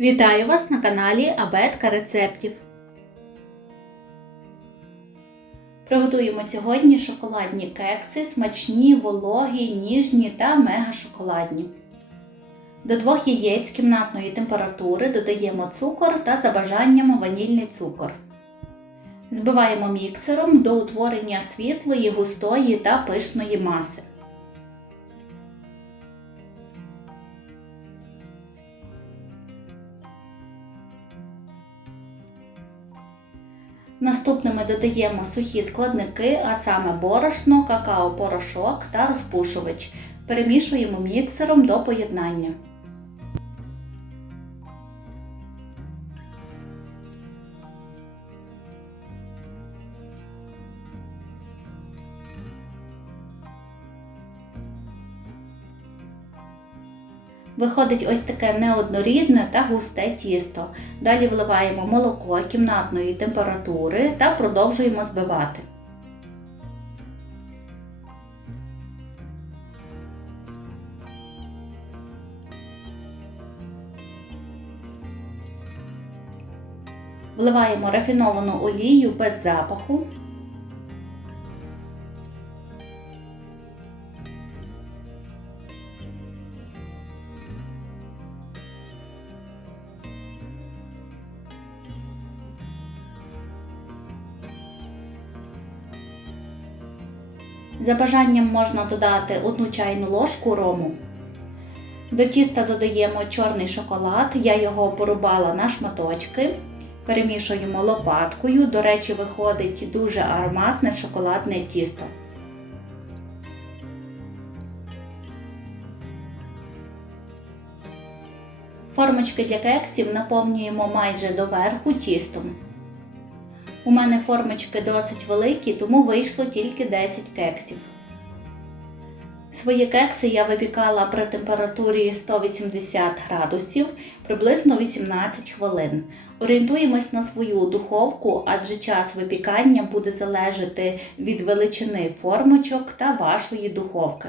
Вітаю вас на каналі Абетка рецептів. Приготуємо сьогодні шоколадні кекси, смачні, вологі, ніжні та мега шоколадні. До двох яєць кімнатної температури додаємо цукор та за бажанням ванільний цукор. Збиваємо міксером до утворення світлої, густої та пишної маси. Наступними додаємо сухі складники, а саме борошно, какао-порошок та розпушувач. Перемішуємо міксером до поєднання. Виходить ось таке неоднорідне та густе тісто. Далі вливаємо молоко кімнатної температури та продовжуємо збивати. Вливаємо рафіновану олію без запаху. За бажанням можна додати 1 чайну ложку рому. До тіста додаємо чорний шоколад, я його порубала на шматочки. Перемішуємо лопаткою. До речі, виходить дуже ароматне шоколадне тісто. Формочки для кексів наповнюємо майже доверху тістом. У мене формочки досить великі, тому вийшло тільки 10 кексів. Свої кекси я випікала при температурі 180 градусів приблизно 18 хвилин. Орієнтуємось на свою духовку, адже час випікання буде залежати від величини формочок та вашої духовки.